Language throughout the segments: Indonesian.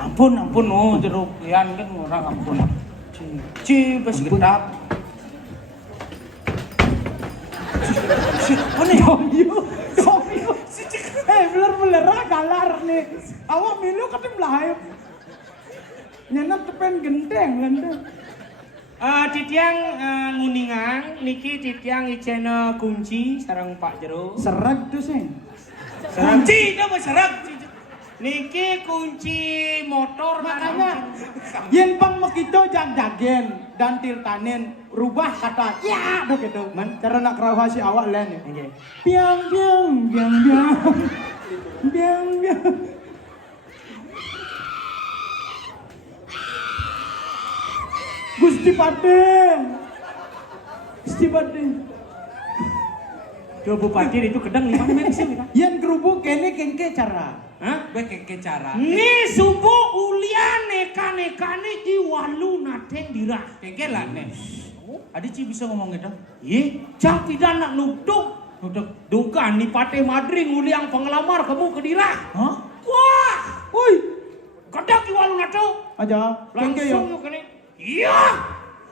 Ampun, oh jeruk lian kan orang ampun. Ci bes gedap. Mana yo? Beler galar nih. Awak milu katem lain. Nyenat tepen genteng. Titiang nguningan, niki titiang icena kunci sarang Pak Jero. Serag tuh sih. Kunci itu mah serag. Niki kunci motor makanya. Yen pang makito jag-jagen dan tirtanen rubah kata ya do gitu. Man cara nak rawah si awak lain ya. Nggih. Biang. Gusti Pade. Ke Bupati itu kedang lima menek sih kita. Yen kerubuk kene kengke cara. Hah? Kengke cara. Ni subuh ulian neka-nekane di walu naten dirah. Kengke lah nek. Adi Ci bisa ngomong gitu? Ih, cang tidak nak nuduk. Dukan ni Pate Madring uliang penglamar kamu ke dirah. Hah? Wah! Woi. Kedang di walu nato. Aja. Langsung yuk kene. Iya.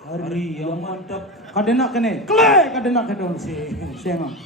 Hari yang mantap. Kadenak kene. Kadenak kedong si emang.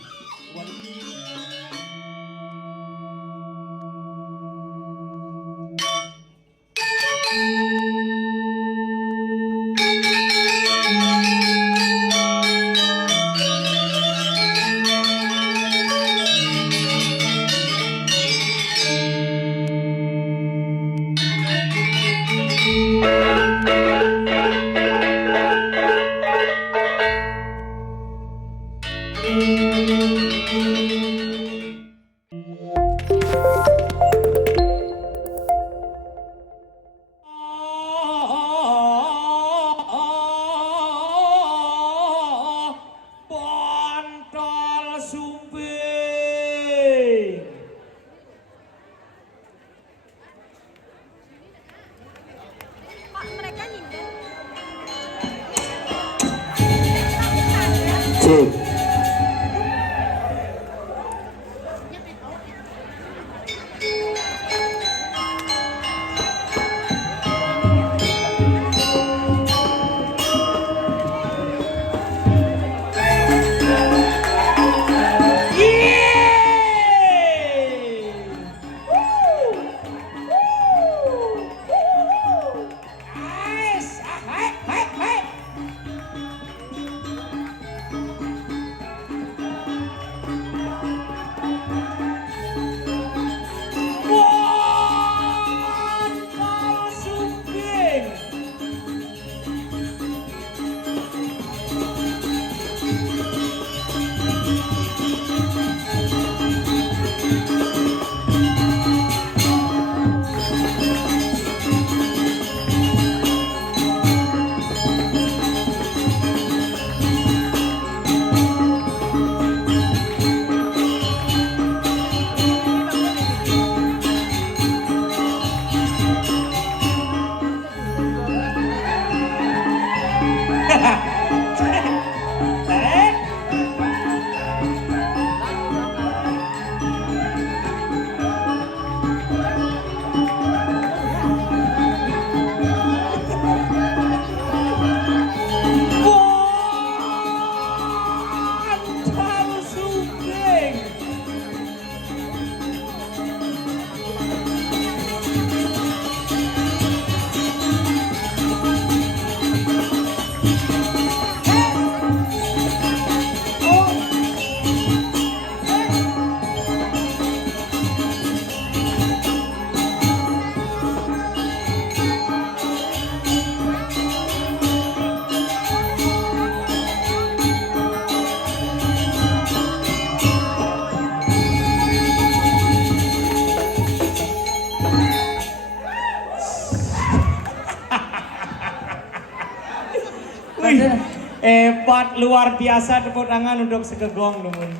Hebat, luar biasa, tepuk tangan untuk sekegong numun.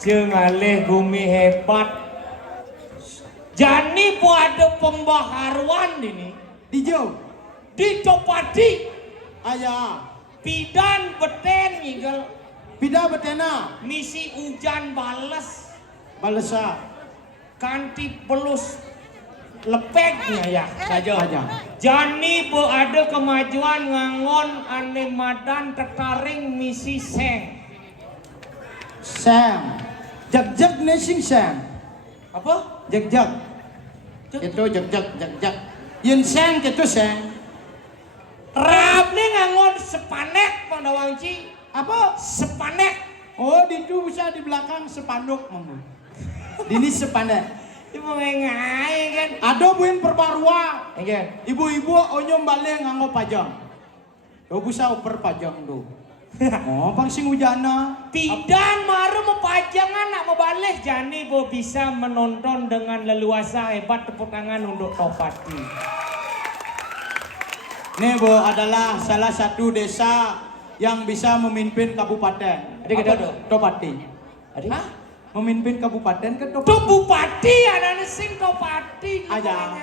Jeung alih bumi hebat. Jani po ada pembaharuan ini. Di jauh. Di Copati. Aya. Pidan beten ngigel. Pida betena. Misi hujan bales. Balesa. kanti pelus lepeknya ya saja. Jani bo ada kemajuan ngangon ane madan tetaring misi seng. Seng. Jak nesing seng. Apa? Jak. Itu jak. Yen seng itu seng. Rabne ngangon sepanek Pandawangci. Apa? Sepanek. Oh, itu bisa di belakang sepanduk mamu. Dini sepanek. Ibu ngengai kan. Ada buin perbarua. Iya. Ibu-ibu onyom balik nganggo pajang. Do bisa uper pajang do. Oh, bang sing ujana. Tidak maru mau pajangan nak mau balik Jani bo bisa menonton dengan leluasa. Hebat, tepuk tangan untuk Topati. Nebo adalah salah satu desa yang bisa memimpin kabupaten. Adik ada Topati. Adik? Hah? Memimpin kabupaten ke Topati? Tuh bupati ada sing Topati. Aja.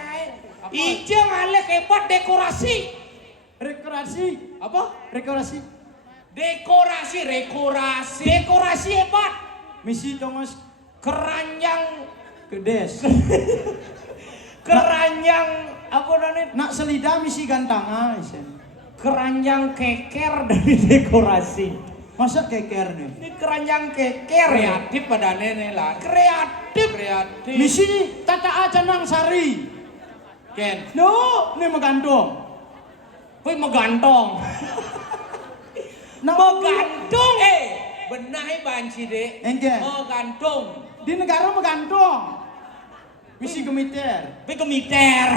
Ijeng alek hebat dekorasi. Rekorasi. Apa? Rekorasi. Dekorasi hebat. Misi tongos Keranjang kedes. keranjang apa namanya? Nak selida misi gantanga isen. Keranjang keker dari dekorasi. Masa keker nih? Ini keranjang keker ya. Kreatif pada nenek lah. Kreatif. Misi tata acanang sari. Ken. No, ini megantong. Wih megantong. Nah, Megantong. Benahi banci dek. Engke. Oh gantung. Di negara megantong. Misi gemiter. Wih gemiter.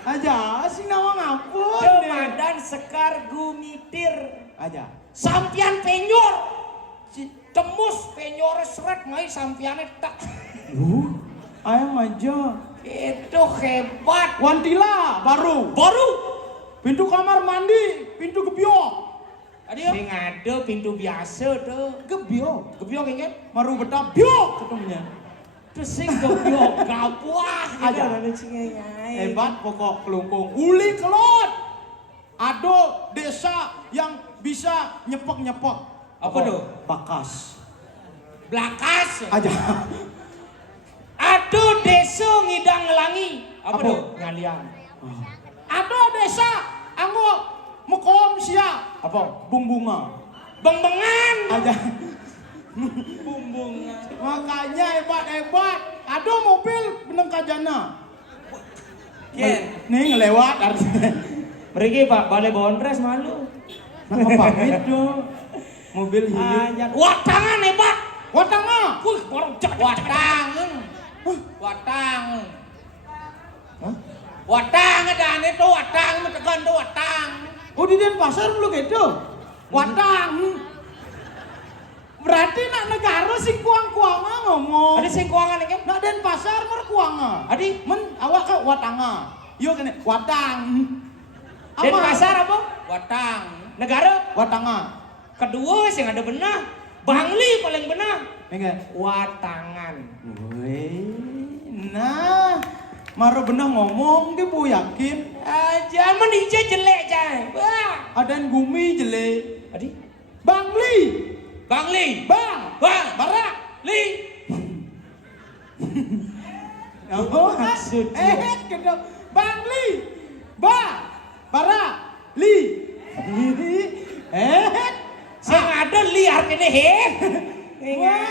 Aja, sing nama ngapun. Komandan Sekar Gumitir. Aja. Sampian penyor. Si temus penyor seret ngai sampiannya tak. Ayam aja. Itu hebat. Wantila baru. Pintu kamar mandi, pintu gebyok. Sing ada pintu biasa tuh. Gebyok. Gebyok inget? Maru betap byok ketemunya. Terus sing gebyok kapuah Aja. Hebat pokok kelungkung. Uli kelot. Ado desa yang bisa nyepek-nyepek. Apa tuh? Bakas. Blakas. Aja. Aduh desa ngidang ngelangi. Apa Apa? tuh? Ngalian. Ado desa anggo mekom sia. Apa? Bungbunga. Bengbengan. Aja. Bumbungan. Makanya hebat. Ado mobil beneng kajana. Ken. Nih ngelewat artinya. Mereka Pak Balai Bondres malu. Nah, pamit do. Mobil hiu. Ajan. Watangan hebat. Watanga. Wih, orang Watang. Hah? Watang ada ane tuh watang metekan tuh watang. Oh di Denpasar belum gitu. Watang. Berarti nak negara sing kuang-kuanga ngomong. Ada sing keuangan kan? Nak Denpasar mer kuanga. Adi, Men awak ke watanga. Yo kene watang. Denpasar apa? Watang. Negara. Watanga. Kedua sing ada benah. Bangli paling benah. Enggak. Watangan. Woi. Nah, maro bener ngomong dia bu yakin. Aja menija jelek jay. Wah. Ada yang gumi jelek. Adi, Bangli. Bangli. Bang. Barak. Li. Oh, maksudnya. gitu. Bangli. Bara. Li. sing ada liar kene he. Wah,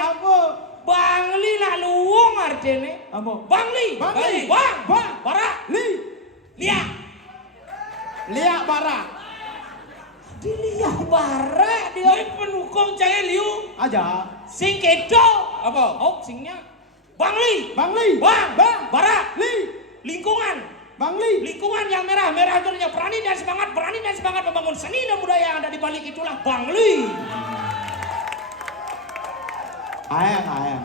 apa? Bangli nak luwung artene. Apa? Bangli. Bangli. Bang. Bang. Bara. Li. Liak. Liak bara. Diliak bara dia. Ini penukung cahaya liu. Aja. Sing kedo. Apa? Oh, singnya. Bangli. Bangli. Bang. Bara. Li. Lingkungan. Bangli. Lingkungan yang merah itu artinya berani dan semangat membangun seni dan budaya yang ada di balik itulah Bangli. Ayang.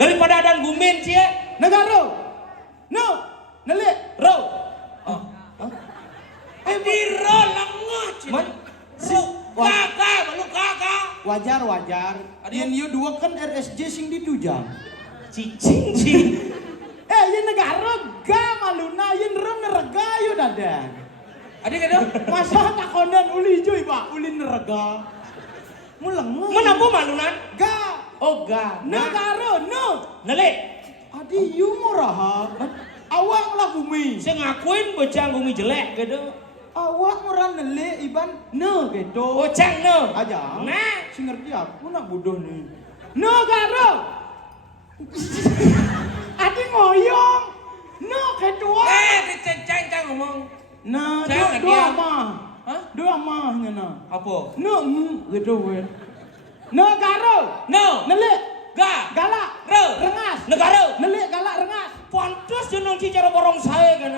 Daripada ada gumen cie. Negara. No. Nelik. Ro. Diro lengah Man. Kakak, belum kakak. Wajar. Yen yu dua kan RSJ sing ditujang. Cicing. Yen negara ga maluna yen rem nerega yu dadan. Adik ada? Masa takonan uli joy Pak, uli nerega. Muleng. Menapa malunan? Ga Oh ga. Negara no. Nelik. Adi yu murah. Awak lah bumi. Saya ngakuin bocang bumi jelek gitu. Awak murah nelik iban no gitu. Bocang no. Aja. Nah. Si ngerti aku nak bodoh nih. Negara. Adi ngoyong. No kedua. Cang ngomong. Nah, Jangan dua diam. mah. Hah? Dua mahnya nah. Apa? No gitu weh. Negara. No. Nelik. Ga. Galak. Re. Rengas. Negara. Nelik galak rengas. Pantas jeneng cicara borong saya kan.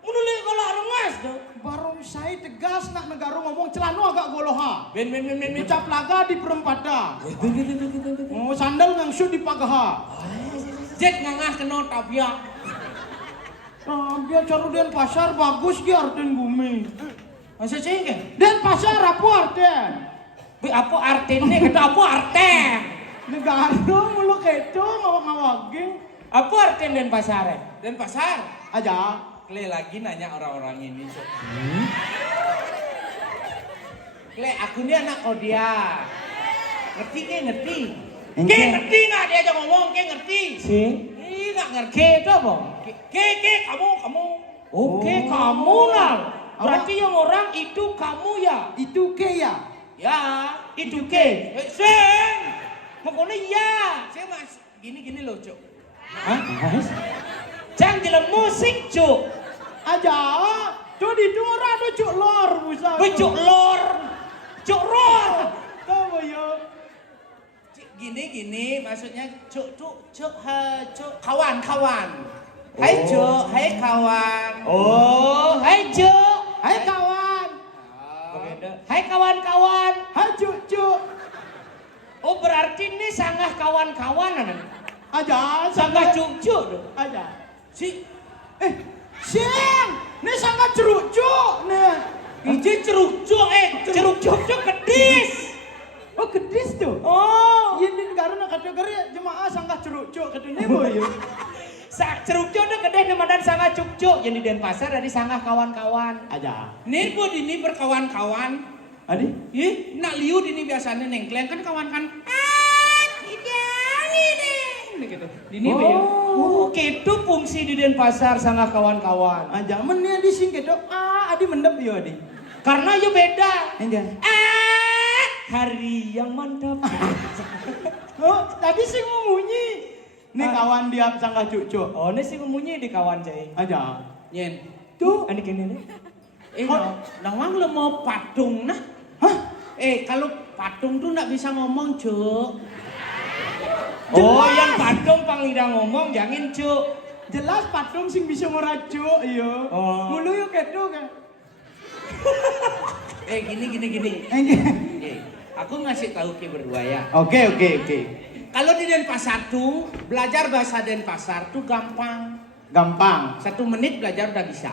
Menulik kalau rengas tuh. Barong saya tegas nak negara ngomong celana agak goloha. Ben. Ucap laga di perempatan. Oh sandal ngangsut di pagaha. Jet ngangah kena tabiak. Dia cari dan pasar bagus dia arten bumi. Masa sih kan? Dan pasar apa arten? Bi apa artinya kata apa arten? Negara mulu keto ngawaging. Apa arten dan pasar? Dan pasar. Aja. Kle lagi nanya orang-orang ini. Kle aku ini anak Kodia. Ngerti ke ngerti? Ke ngerti nggak dia aja ngomong ke ngerti? Si? Ih nggak ngerti. Ke itu apa? Ke kamu. Oke kamu nal. Berarti yang orang itu kamu ya? Itu ke ya? Ya. Itu ke? Sen. Pokoknya ya. Saya mas gini loh cok. Hah? Jangan dalam musik cuk. Aja. Tuh di dua ada cuk lor busa. Cuk lor. Cuk lor. Tahu ya? Gini maksudnya cuk kawan. Hai cuk, hai kawan. Oh, hai cuk. Hai kawan. Hai kawan-kawan. Hai cuk. Oh berarti ini sanggah kawan-kawanan. Aja. Sanggah cuk-cuk. Aja. Si Siang. Ini sangat ceruk-cuk nih. Ini ceruk-cuk kedis. Oh kedis tuh. Oh. Ini karena kategori jemaah sangat ceruk-cuk katanya boy. Ceruk-cuk itu kedih dan sanggah cuk-cuk. Yang di Denpasar dari sanggah kawan-kawan. Aja. Nih buat ini berkawan-kawan. Adi? Ih, nak liud ini biasanya nengkleng kan kawan kan. Ini gitu. Ini Oh, gitu fungsi di Denpasar sanggah kawan-kawan. Aja mennya di sing gitu. Adi mendep yo adi. Karena yo beda. Aja. Hari yang mantap. Oh, tadi sing memunyi. Nih kawan dia sangat cuk-cuk. Oh, ini sih memunyi di kawan cai. Aja. Nyen. Tuh. Ani kene nih. Nawang lo mau patung nah? Hah? Kalau patung tuh nggak bisa ngomong cuk. Oh, yang patung panglida ngomong jangan cuk. Jelas patung sing bisa meracuk iya. Oh. Mulu yuk kedo kan. Gini. Aku ngasih tahu ke berdua ya. Oke. Kalau di Denpasar tuh belajar bahasa Denpasar tuh gampang. Gampang. 1 menit belajar udah bisa.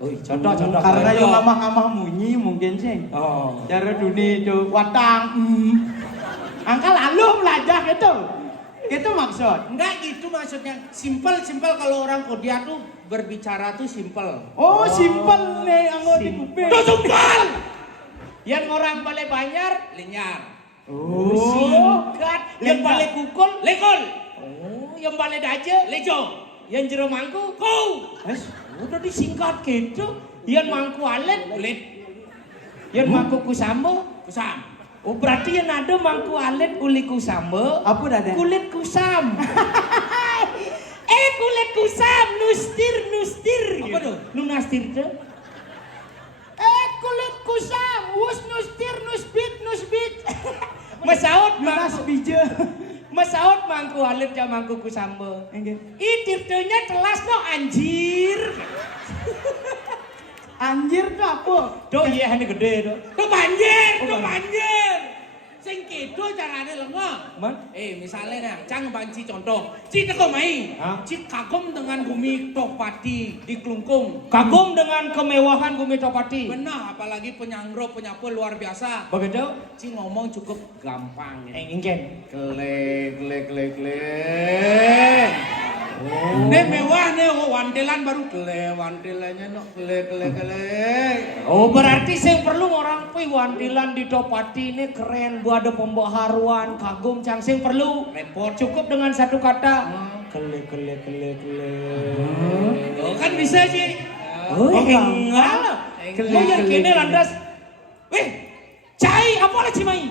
Contoh. Karena yang ngamah-ngamah munyi mungkin sih. Oh. Cara dunia itu watang. Angka lalu belajar gitu. Itu maksud. Enggak gitu maksudnya. Simpel kalau orang Kodia tuh berbicara tuh simpel. Oh, simpel nih anggota di kuping. Tuh simpel. Yang orang Balai Banyar Linyar. Oh, singkat. Yang Lengkap. Balai Kukul Lekol. Oh, yang Balai Daje Lejo. yang Jero Mangku Kau. udah disingkat gitu. Yang Mangku Alet Kulit. yang Mangku Kusambo. Kusam. Oh berarti yang ada Mangku Alet uli Kusambo. apa dada? Kulit kusam. Kulit kusam nustir. Apa tuh? Lu nastir tuh? Kulit kusam, wus nustir nusbit. Masaut Lunas Mangku. bija. Masaut Mangku Alet ya Mangku Kusambo. Enggak. Tirtonya telas no anjir. Anjir tuh apa? Tuh iya ini gede tuh. Tuh banjir. Sing kitu carane lengo. Man? Misalnya nih, Cang banci contoh. Ci teko mai. Hah? Ci kagum dengan bumi Topati di Klungkung. Kagum dengan kemewahan Bumi Topati. Benar, apalagi penyanggro penyapu luar biasa. Begitu? Ci ngomong cukup gampang. Ingin. Klek. Nih mewah nih, wantelan baru wantelannya no klek. Oh berarti saya perlu orang tapi wantilan di Topati ini keren, bu ada pembaharuan, kagum, cangsing perlu. Repot. Cukup dengan satu kata. Kele. Oh kan bisa sih. Oh enggak lah. Kau yang kini landas. Weh, cai apa lah cimai?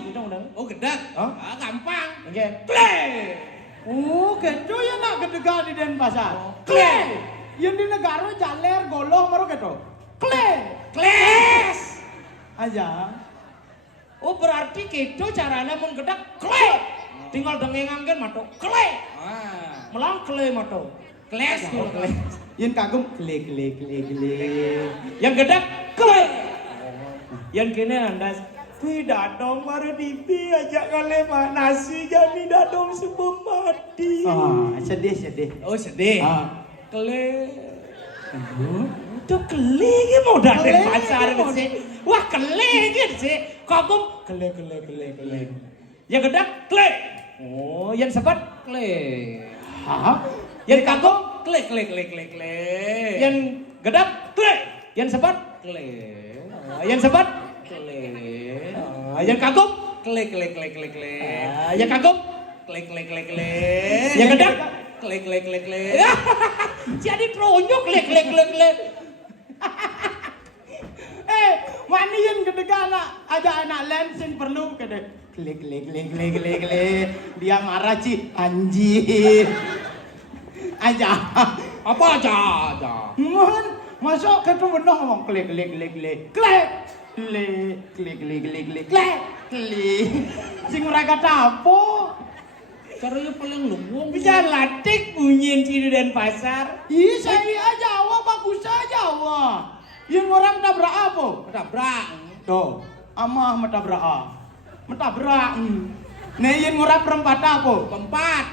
Oh gedak. Hah? Gampang. Oke. Kle. Oh, gitu ya nak gedega di Denpasar. Kle. Yang di negara jaler goloh baru gitu. Kles. Aja. Oh berarti gitu caranya mun gedak kle. Tinggal dengengan kan mato kle. Melang kle mato. Kles tuh. Yang kagum kle. Yang gedak kle. Yang kini landas. Tidak dong baru dipi aja kali nasi jadi dadong sebelum mati. Sedih. Oh sedih. Kele. Itu kele gitu mau datang pasar sih. Wah kele gitu sih. Kagum kele. Yang gedak kle. Oh yang sebat kle. Hah? Yang kagum Kle. yang gedak kle. Yang sebat Kle. yang sebat Kle. yang kagum Kle. yang kagum Kle. yang gedak Kle. jadi tronjok kle. Wani yang gedega anak aja anak lensin perlu kede. Kle. Dia marah Ci, anjir. Aja. apa aja. Mohon masuk ke tuh benar ngomong kle. Sing ora kata apa? Caranya paling luwung. Bisa latih bunyiin Ciri Denpasar. Ih, saya Jawa bagus aja Jawa. Yang orang tabrak apa? Tabrak. Tuh, amah metabrak. Nih yang orang perempat apa? Pempat.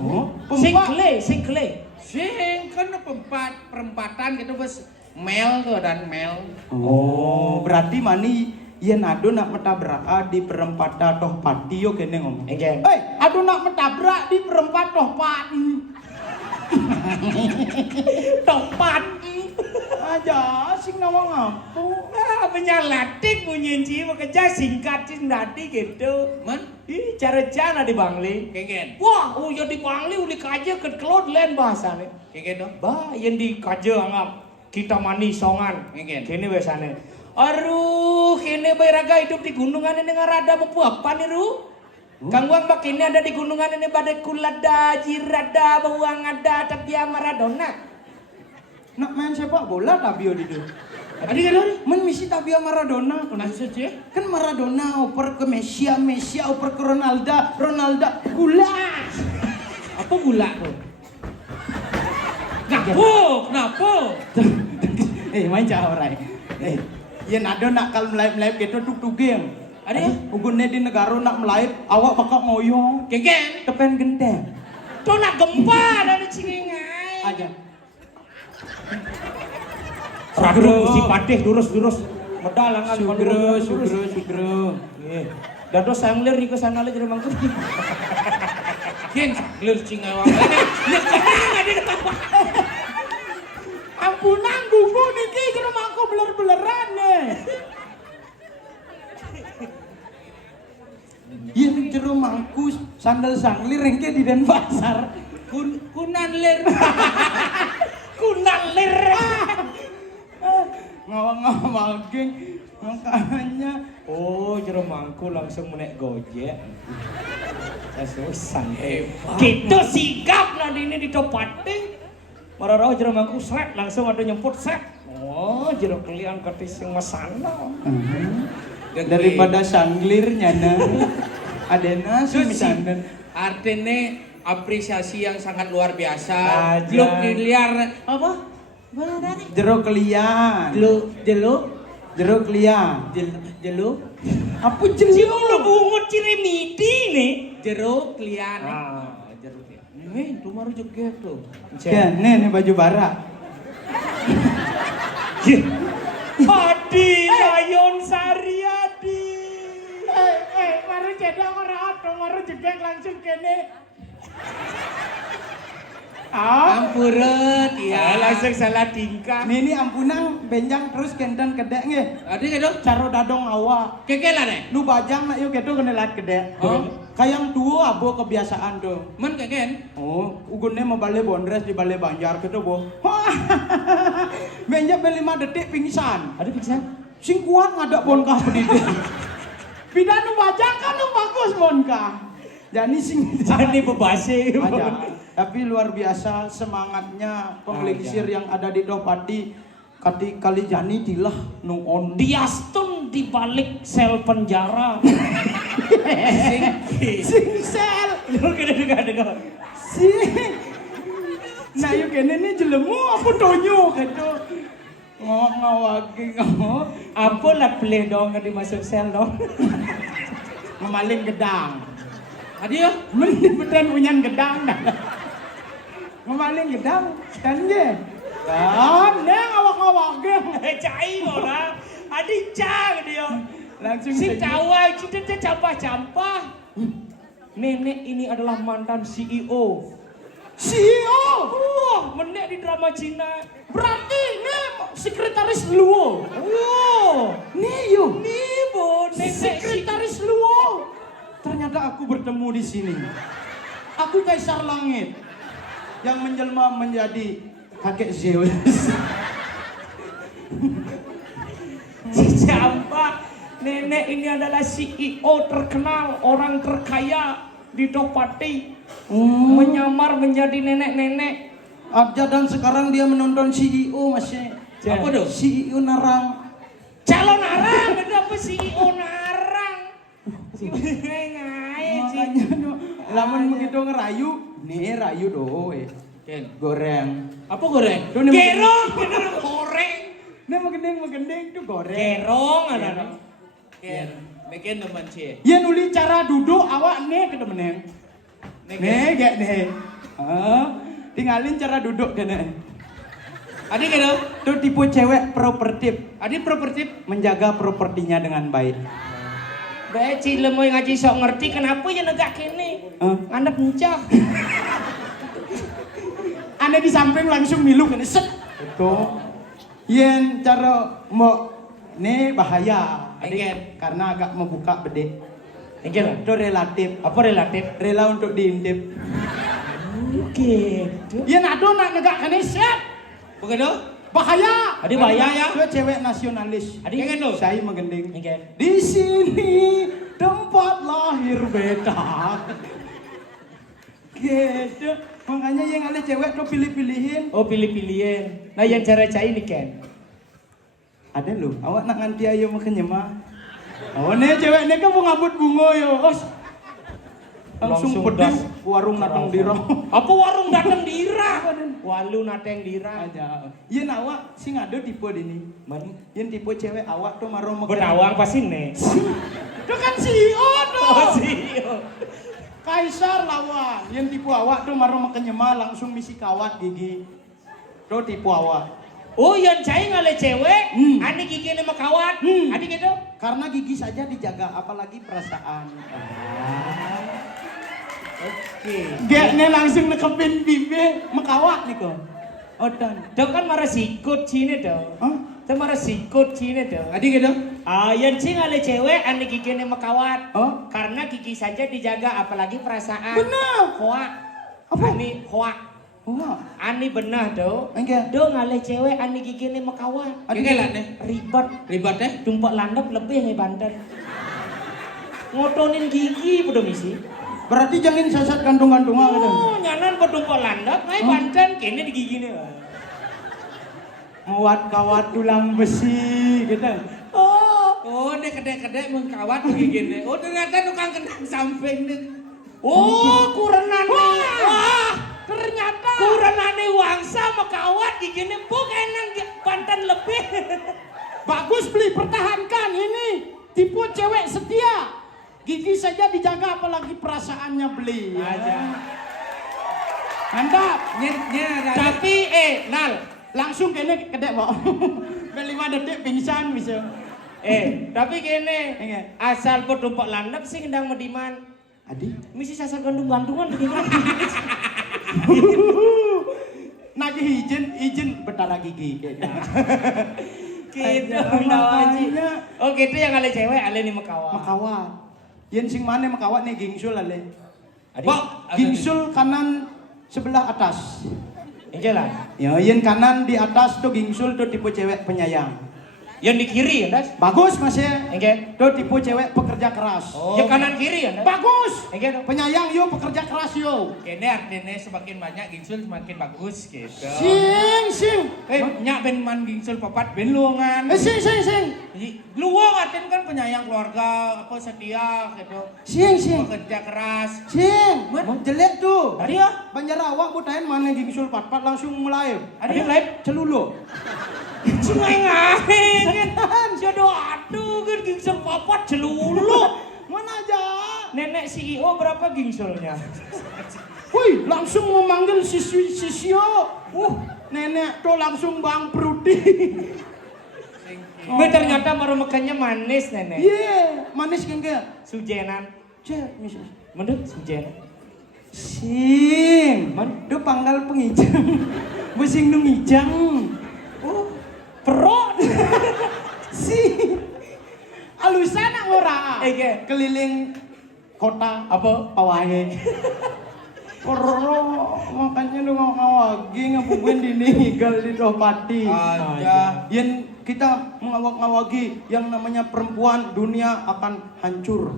Oh, Sing pempat. kle. Sing kan perempatan gitu bos. Mel tuh dan Mel. Oh, berarti mani yen ado nak metabrak di perempatan toh pati yo kene ngomong. Engke. Ado nak metabrak di perempat toh pati. Topat. Aja sing ngomong apa? Penyalatik bunyiin Ciri bekerja singkat cindati gitu. Man, Ih, cara jana di Bangli. kengen. Wah, ya di Bangli uli kaja ke kelot lain bahasane. Kengen dong. Bah, yang di kaja anggap kita mani songan. Kengen. Kini biasanya. Aduh, kini bayraga hidup di gunungan ini ngarada mau apa nih ru? Kangguang bak ini ada di gunungan ini badai kulada, jirada, bawang ada, tapi ya Maradona. Nak main sepak bola tabio di tu. Adi kan ori? Men misi tabio Maradona. Maksudnya? Kan Maradona oper ke Messi oper ke Ronaldo gulas. Apa gula tuh? Kenapa? Main cah orang. Yen ada nak kal melaip gitu tuk geng. Ada ya? Ugune di negara nak melaip awak bakal ngoyong. Kengen. Kepen genteng. Tuh nak gempa dari Cilingai. Aja. Sugro si patih durus medalangan Sugro. Dados sanglir di kesana le jadi mangkut. Ken saklir cingawang. Ampunan gugu niki jero mangko beler-beleran nih. Yen jero mangku sandal sanglir engke di Denpasar. Kunan lir. Kunan lir. Ngawang-ngawang geng makanya Oh, jero mangku langsung menek Gojek. Susah. Hebat. Gitu sigap lah ini di Topati. Marah jero mangku sret langsung ada nyemput set. Oh, jero kalian ketis yang masana. daripada sanglir nyana adena sih misalnya Artinya apresiasi yang sangat luar biasa. Aja. Gluk miliar apa? jeruk lian jeruk lian apa Ciro lo bungut Cirimidi nih. Jeruk lian. Jeruk ya. Itu baru joget tuh. ya nih baju barak Adi Layon Sariadi. mari cedang orang atau mari jegek langsung kene Ampurut ya. Langsung salah tingkah. Ini ampunang benjang terus kendan kedek nge. Adi gitu. Caro dadong awak. Kekelan nih. Nu bajang nak yuk kedo kena lat kedek. Oh. Kayang tua abo kebiasaan tuh. Men keken. Oh, ugunnya mau balik Bondres di balik Banjar gitu boh. Benjak 5 detik pingsan. Ada pingsan? Sing kuat ngadak bonkah pendidik. Pindah nu bajang kan nu bagus bonkah. Jadi sing Jadi bebasi. aja. Tapi luar biasa semangatnya pengelilisir yang ada di Dopati. Kali jani dilah nu on. Diastun di balik sel penjara. Sing sel. Lu kena dengar. Sing. Nah yuk kene ini jelemu apa tonyo gitu. Ngawak-ngawaki ngawak. Apa lah boleh dong di masuk sel dong. Memaling gedang. Adi ya. Mending beneran punya gedang dah. Memaling gedang dan dia. Kan, neng awak-awak Cai orang. Adi cang dia. langsung Si senyum. cawai kita campah-campah. Nenek ini adalah mantan CEO. CEO. Menek di drama Cina. Berarti nih sekretaris Luo. Nih yuk. Nih bo, nenek Sekretaris Luo. Ternyata aku bertemu di sini. Aku kaisar langit yang menjelma menjadi kakek Zeus. Si campah. Nenek ini adalah CEO terkenal, orang terkaya di Dopati. Menyamar menjadi nenek-nenek. Aja dan sekarang dia menonton CEO masih. Apa tuh? CEO narang. Calon arang, kenapa CEO narang? Ngai Makanya no, lamun begitu ngerayu, nih rayu doe. Ken. Goreng. Apa goreng? Tuh nih Gerong, bener goreng. Nih magendeng tuh goreng. Gerong ada. Ken. Meken teman cie. Ya nuli cara duduk awak nih ke meneng. Nih gak nih. Tinggalin cara duduk kene. Adi gitu. Tuh tipe cewek propertif, Adi propertif. menjaga propertinya dengan baik. Baik cile mau ngaji sok ngerti kenapa ya negak kene. Anak mencah. Ane di samping langsung milu kene set. Itu. Yen cara mau nih bahaya. Ken. Karena agak membuka bedek. Engkel. Itu relatif. Apa relatif? Rela untuk diintip. Gitu. Yen ado nak negak kene set. Begitu? Bahaya. Adi bahaya. Itu cewek nasionalis. Adi Ken lo. Saya menggending. Engkel. Di sini tempat lahir beta. Gitu. Makanya yang ada cewek tuh pilih-pilihin. Oh pilih-pilihin. Nah yang cara cai nih Ken. Ada lu, awak nak nganti ayo makan nyemah. Oh nih cewek nih kan mau ngabut bunga yo. Langsung Langsung pedih gas. warung natang dira. Apa warung datang dira? Walu nateng dira. Aja. Yen awak sing ada tipe dini. Man. Yen tipe cewek awak tuh marung makan. Benawang pasti nih. Itu kan CEO tuh. Oh CEO. Kaisar lawan. Yen tipe awak tuh marung makan nyemah langsung misi kawat gigi. Tuh tipe awak. Oh yang cai ngale cewek, ani gigi nih makawat, adi gitu. Karena gigi saja dijaga, apalagi perasaan. Oke. Gaknya langsung nekepin bibi, makawat nih kok. Odan. Dong kan marah sikut cine dong. Hah? Itu marah sikut cine dong. Adi gitu. Ah yang cai ngale cewek, ani gigi nih makawat. Oh? Karena gigi saja dijaga, apalagi perasaan. Benar. Hoa. Apa? Ani hoa. Wah. Ani benah do. Enggak. Do ngale cewek ani gigi nih makawat. Kekelan nih. Ribet. Ribet deh. Tumpuk landep lebih nge Banten. Ngotonin gigi pada misi. Berarti jangan sasat kantung-kantungan gitu. Oh, nyanan bertumpuk landep nge Banten kene di gigi nih. Muat kawat tulang besi gitu. Oh, dia kedek-kedek mengkawat begini. Oh, ternyata tukang kendang samping nih. Oh, kurenane. Wah, Ternyata kurenane wangsa makawat gigi nih buk enang Banten lebih. bagus beli, pertahankan ini. Tipe cewek setia. Gigi saja dijaga, apalagi perasaannya beli. Aja. Mantap. Tapi Nal, Langsung kene kedek kok. 5 detik pingsan bisa. tapi kene Iya. asal bertumpuk landep sih ngendang mediman. Adi. Misi sasar gandung-gandungan begini. aja izin bentar lagi gigi. Gitu makanya. Oh gitu yang ale cewek ale nih mekawat. Mekawat. Yen sing mana mekawat nih gingsul ale. Pak, gingsul kanan sebelah atas. Iya lah. Ya, yen kanan di atas tuh gingsul tuh tipe cewek penyayang. Yang di kiri ya, Das? Bagus Mas ya. Oke. Tuh tipe cewek pekerja keras. Oh. Yang kanan kiri ya, Das? Bagus. Oke. Penyayang yo, pekerja keras yo. Kene artinya semakin banyak gingsul semakin bagus gitu. Sing. Nyak ben man gingsul papat ben luangan. Sing. Luang artinya kan penyayang keluarga, apa setia gitu. Sing. Pekerja keras. Sing. Jelek tuh. Tadi ya? Banjarawak butain mana gingsul pat-pat langsung mulai. Ada yang lain? Celulo. Cengaing. Jodoh aduh kan gingsul papat celulu. Mana aja? Nenek CEO berapa gingsulnya? Wih, langsung memanggil sisio. Nenek tuh langsung Bang Prudi. Ternyata marumekannya manis nenek. Iya, manis kengke. Sujenan. Cek, misalnya. Mendut sujenan. Sing, do panggal pengijang. Busing nu ngijang. Perut. Sing. Alusan ora. Keliling kota Apa? Pawahe. Koro makanya lu ngawagi ngapuguin dinigal di Dohpati. Ada. Yen kita mengawag-ngawagi yang namanya perempuan, dunia akan hancur.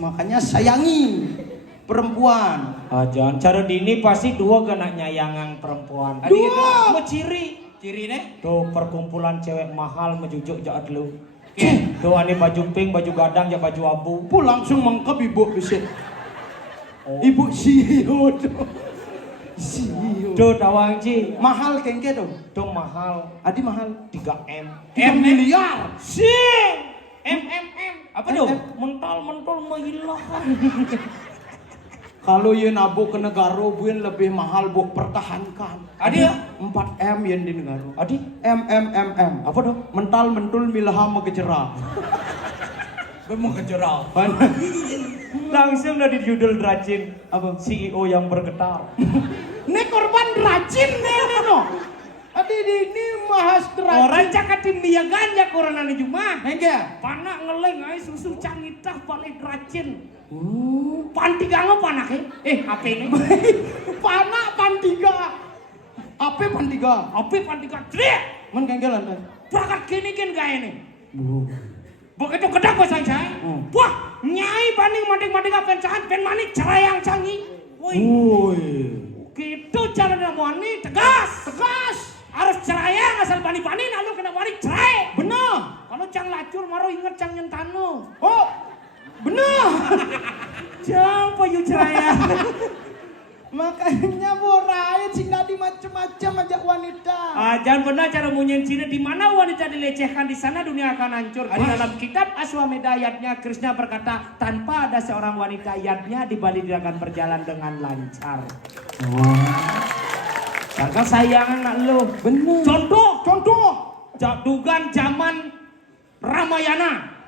Makanya sayangi perempuan. Jangan cara dini pasti dua kena nyayangan perempuan. Dua. Mau ciri. Ciri nih? Tuh perkumpulan cewek mahal mejujuk jahat lu. Tuh ani baju pink, baju gadang, ya baju abu. Pu langsung mengkep ibu bisa. Ibu CEO tuh. CEO. Tuh tawang Ci. Mahal kengke tuh. Tuh mahal. Adi mahal. 3M. 3 miliar. Sing. M. Apa tuh? M. Mental menghilang. Kalau yen abu ke negara buin lebih mahal bu pertahankan. Adi ya? 4M yen di negara. Adi? M. Apa tuh? Mental mentul milha megejera. Mau kejerau. Langsung dari judul rajin. Apa? CEO yang bergetar. Nek korban rajin nih no. Adi ini mahas rajin. Orang cakap timbiagan ya corona nih cuma. Enggak. Panak ngeleng ay susu cangitah balik rajin. Pantiga panak apa ini? Pantiga. Apa pantiga? Apa pantiga? Trik. Men kengkelan kan. Prakat kini kan gaya ini. Begitu kedak pasang saya. Wah, nyai banding mading apa cahan pen manik cerayang canggih. Woi. Gitu cara dia wani tegas. Harus cerayang asal bani lalu kena wani cerai. Benar. Kalau cang lacur maro inget cang nyentano. Oh. Benar. Jangan payu cerayang. Makanya borain sing tadi macam-macam aja wanita. Jangan benar cara munyin Cina di mana wanita dilecehkan di sana dunia akan hancur. Di dalam kitab Aswameda ayatnya Krishna berkata tanpa ada seorang wanita ayatnya di Bali dia akan berjalan dengan lancar. Sangka sayangan nak lo. Bener. Contoh. Dugan zaman Ramayana.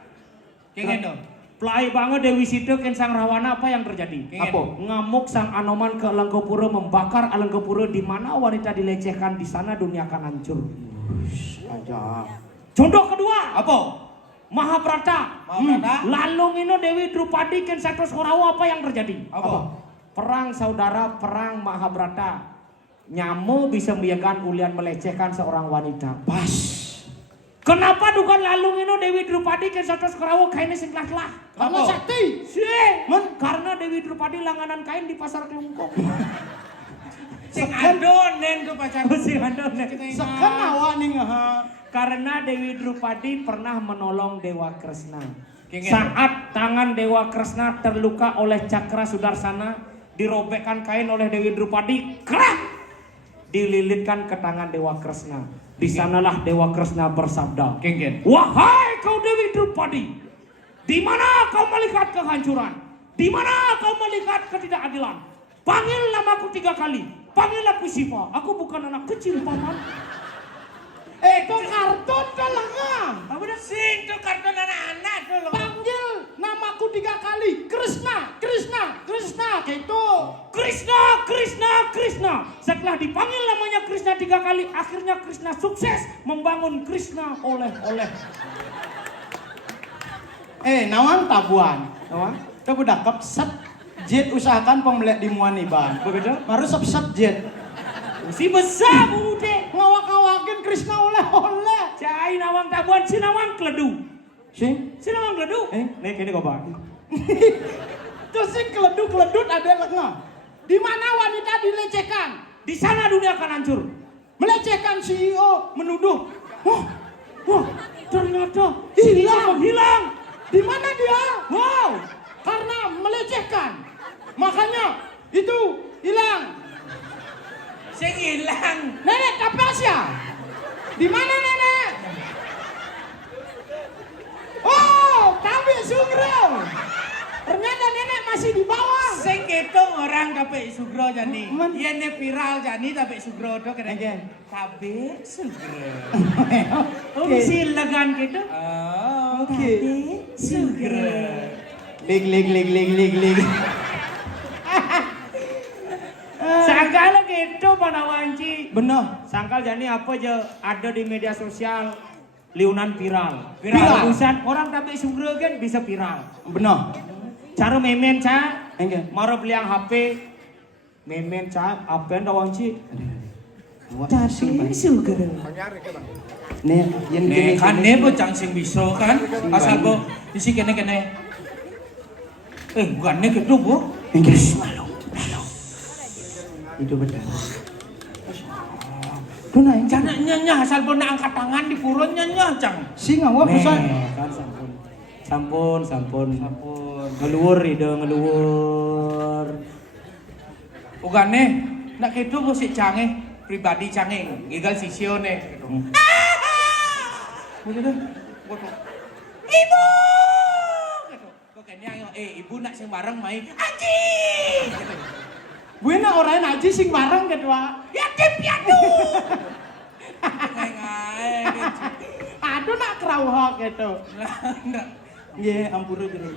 Kayak gitu. Pelai banget Dewi Sita ken sang Rawana apa yang terjadi? Apa? Ngamuk sang Anoman ke Alengkapura membakar Alengkapura di mana wanita dilecehkan di sana dunia akan hancur. Aja. Contoh kedua, Apa? Mahabharata. Lalung ini Dewi Drupadi ken Sakra Korawa apa yang terjadi? Apa? Perang saudara, perang Mahabharata. Nyamu bisa membiarkan ulian melecehkan seorang wanita. Pas. Kenapa dukan lalung ini Dewi Drupadi ken Sakra Korawa kainnya sing lah. Karena sakti. Karena Dewi Drupadi langganan kain di pasar Kelungkong. Sing adonen tuh pacar. Sing adonen. Sekan awak nih ha. Karena Dewi Drupadi pernah menolong Dewa Kresna. Kengeng. Saat tangan Dewa Kresna terluka oleh cakra Sudarsana, dirobekkan kain oleh Dewi Drupadi, krak! Dililitkan ke tangan Dewa Kresna. Di sanalah Dewa Kresna bersabda, Kengken. "Wahai kau Dewi Drupadi, di mana kau melihat kehancuran? Di mana kau melihat ketidakadilan? Panggil namaku 3 kali. Panggil aku Siva. Aku bukan anak kecil, paman." Itu kartun kalanga. Apa dah sing tuh kartun anak-anak tuh. Panggil namaku aku 3 kali. Krishna, Krishna, Krishna, gitu. Krishna, Krishna, Krishna. Setelah dipanggil namanya Krishna 3 kali, akhirnya Krishna sukses membangun Krishna oleh-oleh. Nawang tabuan. Nawang, kita udah kepset. Jet usahakan pemelek di Muaniban. Begitu? Baru sep-sep jet. Si besar bude. Ngawak-ngawakin Krishna oleh-oleh. Cai nawang tabuan, si nawang keledu. Sing? Si nawang keledu. Nih kini kau bang. Terus sing keledut-keledut ada lengah. Di mana wanita dilecehkan? Di sana dunia akan hancur. Melecehkan CEO, menuduh. Wah, ternyata hilang. Di mana dia? Wow, Karena melecehkan. Makanya itu hilang. Sing hilang. Nenek Kapasya. Di mana nenek? Oh, Kabe Sugro. Ternyata nenek masih di bawah. Sing ketung orang Tabe Sugro jani. Man. Yen viral jani Tabe Sugro do kena. Again. Tabe Sugro. oh mesti legan gitu. Oh. Oke. Sugro. Lig. Sangkal gitu mana wanci. Benar. Sangkal jani apa aja ada di media sosial liunan viral. Viral. Urusan orang Tabe Sugro kan bisa viral. Benar. Cara memen ca, Enggak. maro beli yang HP, memen ca, apa yang wanci. Tabe Sugro. Nih, yang Nih gini. kan nih bocang sing bisa kan. Asal bo isi kene. Bukan nih gitu bu. Enggak. Itu benar. Tuh naik. Jangan nyanya asal bo nak angkat tangan di purun nyanya cang. Si ngawak pesan. Kan sampun. Ngeluur ngeluur. Bukan nih. Nak gitu bu si canggih pribadi canggih. Gigal sisio nih. Begitu. Ibu. Kok kayaknya ibu nak sing bareng main Aji. Gue nak orang aja sing bareng kedua. Yatim piatu. Ngai. Aduh nak kerawak gitu. Nah, Ye, ampura jeruk.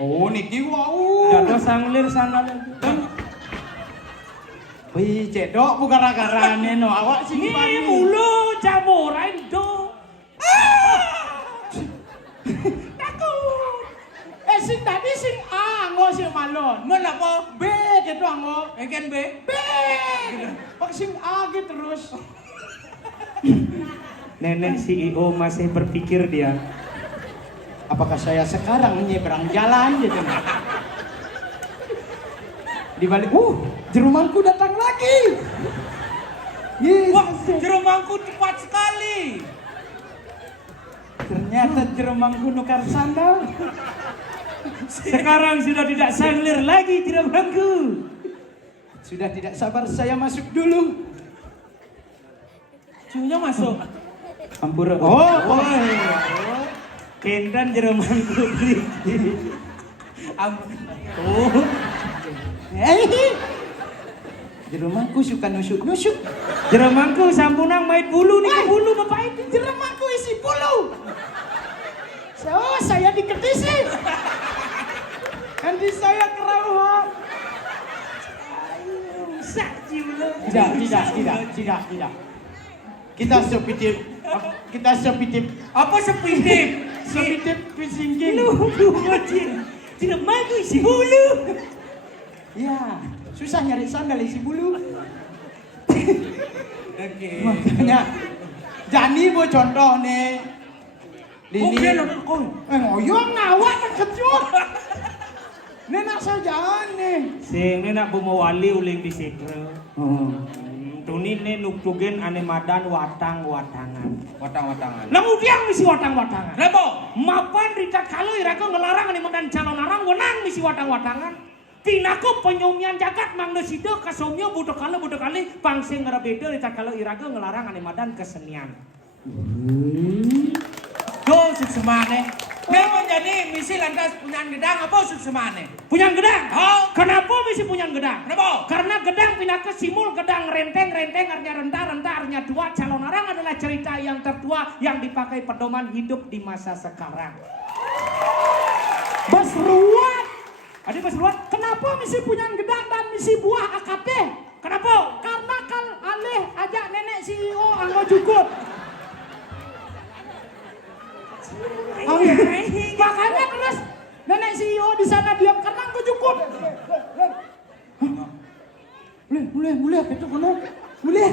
Oh, niki wow. Dada sanglir sana lagi. Wih, cedok bukan gara-garane no. Awak sing Ini mulu camorain do. takut. Sing tadi sing A, ngo sing malon. mana po? B gitu ngo. Eken B. B. Pak sing A gitu terus. Nenek CEO masih berpikir dia. Apakah saya sekarang menyeberang jalan gitu? Di balik, jerumangku datang lagi. Yes. Wah, jerumangku cepat sekali. Ternyata jerumangku nukar sandal. Sekarang sudah tidak sanglir lagi jerumangku. Sudah tidak sabar saya masuk dulu. Cunya masuk. Ampura. Kendan jerumangku. Jerumangku suka nusuk-nusuk. Jerumangku sampunang main bulu nih ke bulu bapak itu. Jerumangku isi bulu. Saya diketisi. Nanti saya kerawak. Tidak. Kita sepitip. Apa sepitip? Sepitip pisingking. Jerumangku isi bulu. Ya, susah nyari sandal isi bulu. Oke. Makanya, Jani bu contoh nih. Oke, nonton kau. Ngoyong ngawak terkejut. Ini nak saja nih. Sing ini nak bumawali uling di situ. Tuni ne nuktugen ane madan watang-watangan. Watang-watangan. Namudian misi watang-watangan. Lepo. Mapan rita kalau iraga ngelarang ane madan calon arang wenang misi watang-watangan. Pinaku penyumian jagat mangdesido kasomyo butuh kali pangsing ngerebeda rita kalau iraga ngelarang ane madan kesenian. Do semane. Memang jadi misi lantas punya gedang apa semane? Punya gedang? Oh. Kenapa misi punya gedang? Kenapa? Karena gedang pinaka simul gedang renteng artinya renta artinya dua. Calon arang adalah cerita yang tertua yang dipakai pedoman hidup di masa sekarang. Bas Ruat. Adik Mas Ruat, kenapa misi punya gedang dan misi buah AKT? Kenapa? Karena kan alih ajak nenek CEO anggo cukup. Makanya terus nenek CEO di sana diam karena anggo cukup. Mulai itu kono. Mulai.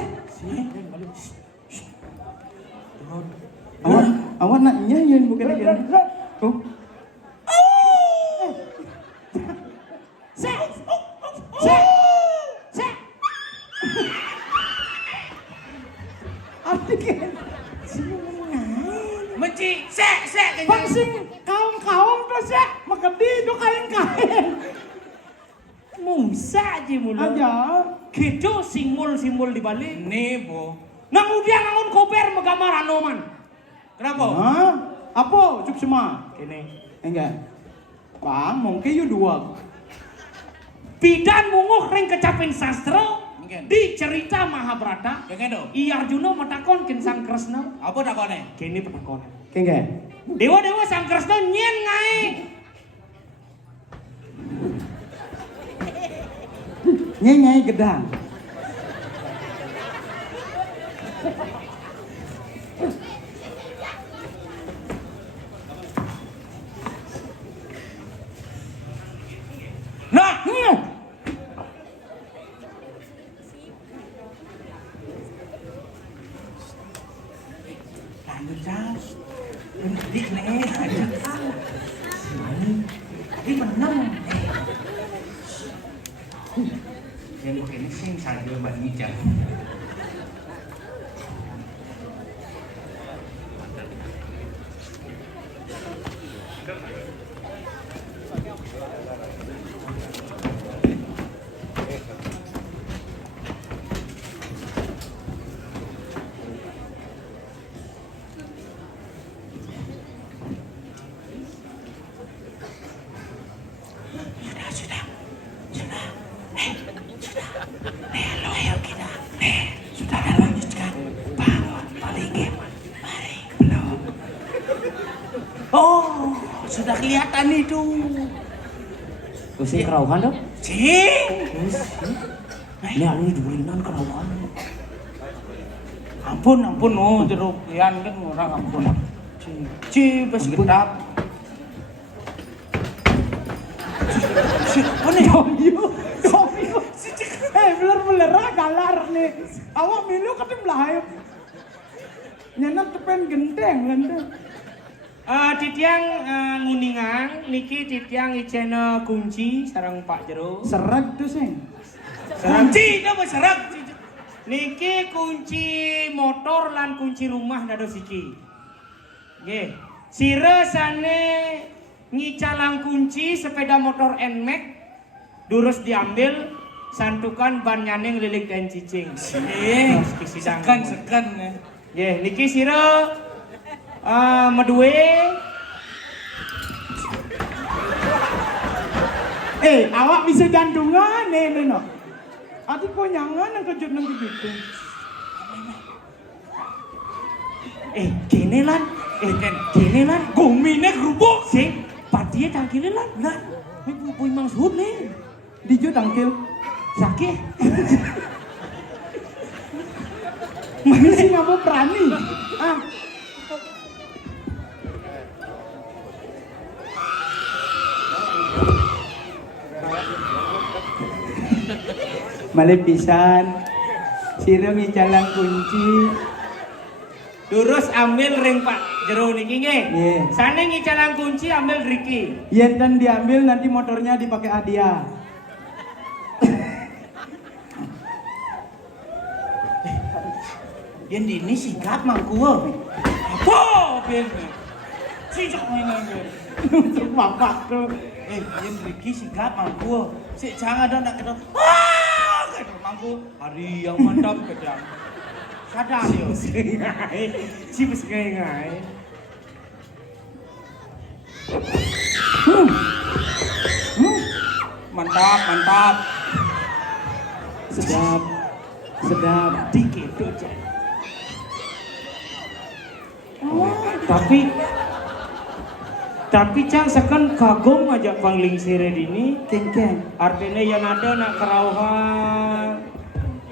Awan nak nyanyiin bukan dia. Oh. Sek. Artikel. Meci, sek. Pangsing kaum tuh sek, makadi do kain. Musa aja mulu. Aja. Gitu simbol di balik. Nih, Bo. Nang udia ngangun koper megamar anoman. Kenapa? Hah? Apa? Cuk semua. Kene. Enggak. Bang, mungkin yu dua. Bidan munguh ring kecapin sastra di cerita Mahabharata. I Arjuna matakon kin Sang Kresna. Apa takone? Kene petakon. Kene. Dewa Sang Kresna nyen ngae. Nyen gedang. Nah, lanjut Jas. Dik nih, ajak kan. Ini menang. Yang begini sing saja Mbak Nica. Oh, sudah kelihatan itu. Usih kerauhan dong? Cing. Ini alur dulinan kerauhan. Ampun, oh jeruk lian kan orang ampun. Cing, bes gedap. Apa nih? Domio. Beler galar nih. Awak milu katim lahir. Nyenat tepen genteng. Titiang nguningan, niki titiang icena kunci sarang Pak Jero. Serag tuh sing. Kunci, apa serag? Niki kunci motor lan kunci rumah nado siki. Nggih. Sire sane ngicalang kunci sepeda motor NMAX durus diambil santukan ban nyaning lilik dan cicing. Sekan. Nggih, niki sire medue awak bisa jantungan no. Ati kok nyangan nang kejut gitu. Kene lan gomine grubuk sing patiye tangkile lan. Lah, puy maksud nih. Dijo tangkil. Sakit. Mana sih ngapa berani? Malih pisan. Sira ngicalang kunci. Durus ambil ring Pak Jero niki nggih. Yeah. Sane ngicalang kunci ambil Riki. Yen dan diambil nanti motornya dipakai Adia. Yen ini sigap mangku. Apa ben? Sijak ngene. Untuk bapak tuh. Yen Riki sigap mangku. Sik jangan ada nak kena. Mangku hari yang mantap kedang. Sadar yo. Si ngai. Mantap. Sedap. Dikit aja. Tapi cang sekan kagum aja pangling sire dini. Kengkeng. Artinya yang ada nak kerauhan.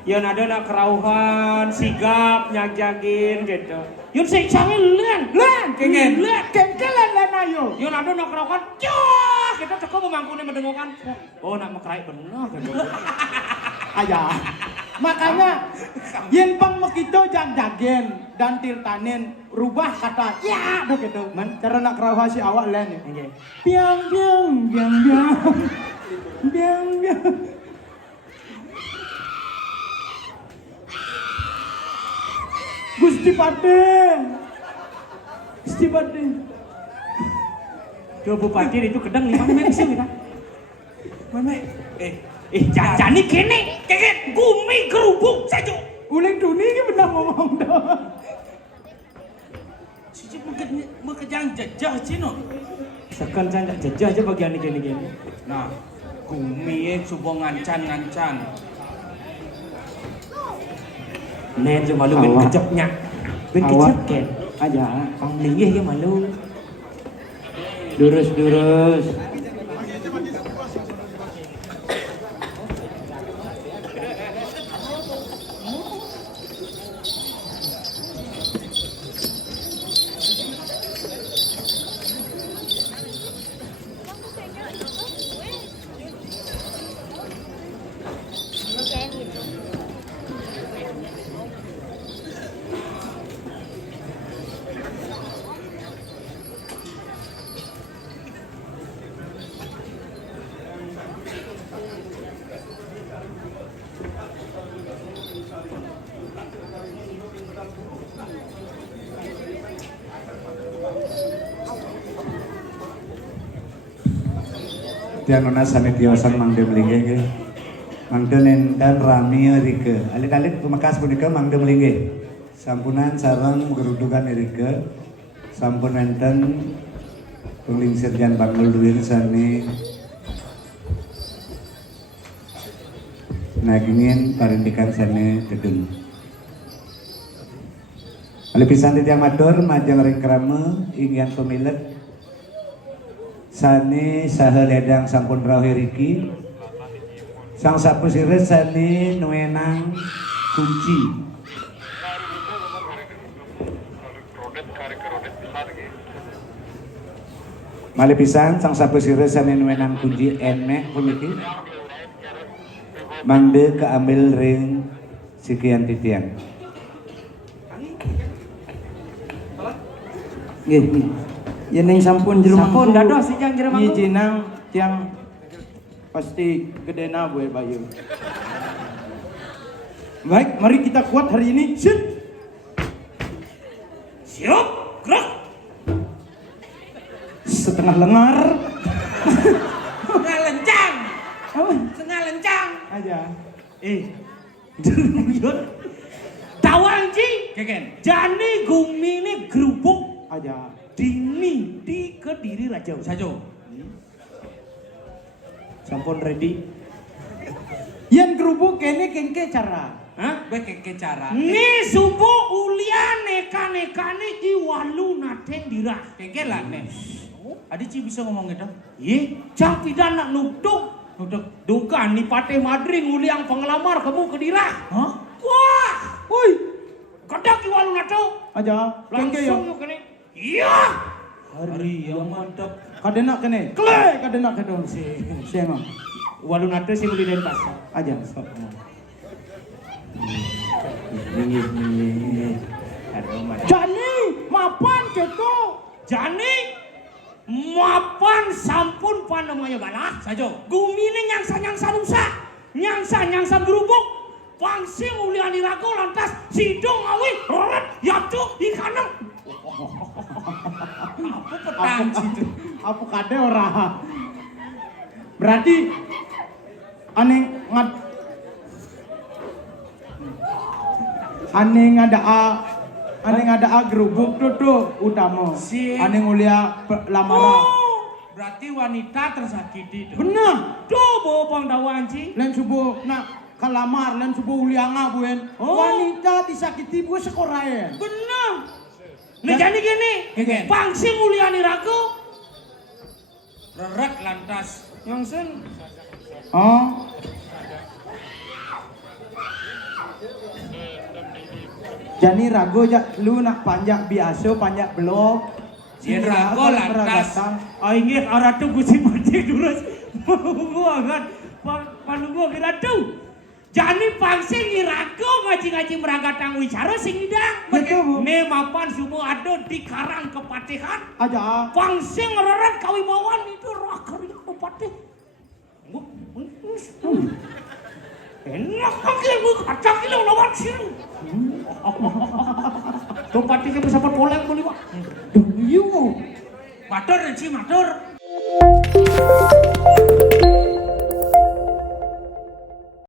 Yang ada nak kerauhan, sigap, nyagjagin gitu. Yun si cangin len. Kengen. Len. Kengkeng len ayo. Yang ada nak kerauhan, cah. Kita teko memangkuni mendengokan. Oh nak mekerai benar gitu. Ayah. Makanya yen pang mekito jang-jagen dan tirtanen rubah kata ya do gitu. Man cara nak kerauhan si awak len ya. Nggih. Biang biang biang biang. Biang biang. Gusti Pate. Gusti Pate. Coba bupati itu kedang 5 meter sih kita. Meme. Jani kene, keket gumi kerubuk saja. Uleng duni ki benar ngomong dah. Cici mekejang jajah cino. Sekan canda jajah aja bagian ini. Nah, gumi coba ngancan. Nen je malu ben kejepnya. Ben kejep ken. Aja. Panglinggih ya malu. Durus. Tiang nona sanitiwasan mangde melingge ke, mangde nendan rami rike, alik-alik pemekas punika mangde melingge, sampunan sarang gerudukan rike, sampun enten penglingsir jan bangul duwin sani nagingin parindikan sani tegeng. Ali pisan tiang matur majang rekrame ingin pemilet sani saha ledang sampun rawuh riki sang sapu sire sani nuenang kunci malih pisan sang sapu sire sani nuenang kunci enek puniki mangde keambil ring sikian titian Nggih. Yen ning sampun jero Sampun dados si jang jero mangku. Nyijinang tiang pasti gedena buat bayu. Baik, mari kita kuat hari ini. Siap. Gerak. Setengah lengar. Setengah lencang. Apa? Setengah lencang. Aja. Tawang ji. Keken. Jani gumi ini gerubuk. Aja. Dini di Kediri Raja. Sajo. Sampun ready. Yen kerubuk kene kengke cara. Hah? Keke cara. Ni subuh uliane kane iwalu naten dirah. Keke lah nih. Adi Ci bisa ngomong gitu? Ye, cang pidana nuduk. Dukan ni pateh madring uliang penglamar kamu kedirah. Hah? Wah, Woi, kedak iwalu nato. aja. Kengke ya. Langsung yuk kene. Iya. Hari yang mantap. Kadena kene. Kle kadena kedon si. Siapa? Walu nato sing uli den pas. Aja. Jani, mapan keto. Jani mapan sampun panamaya balah. Sajo. Gumine nyangsa rusak. Nyangsa gerubuk. Pangsing uliani rago lantas sidong awi roret yatu ikanang. Apa petang situ? Apa kade ora? Berarti aneh ngada gerubuk tuh utama. Si. Aneh ngulia lamaran. Berarti wanita tersakiti tuh. Benar. Tuh bawa pangdawan ci. Len subuh nak kalamar len subuh ulianga buen. Oh. Wanita disakiti bu sekorae. Bener. Nih jadi gini. Gini. Pangsing uliani rago. Reret lantas. Yongsen. Oh. Jadi rago lu nak panjak biasa, panjak blok. Yen rago lantas. Inggih aratu Gusti Mati durus. Gua kan panunggu kira tuh. Jani pangsing irago ngaji-ngaji meragatang wicara sing idang. Betul. Ne mapan subuh ado di karang kepatihan. Aja. Pangsing reret kawibawan itu roh karya kepatih. Enak lagi lu kacang ini lawan siru. Kepatihnya bisa berpoleng boleh pak. Iya. Matur Ci matur.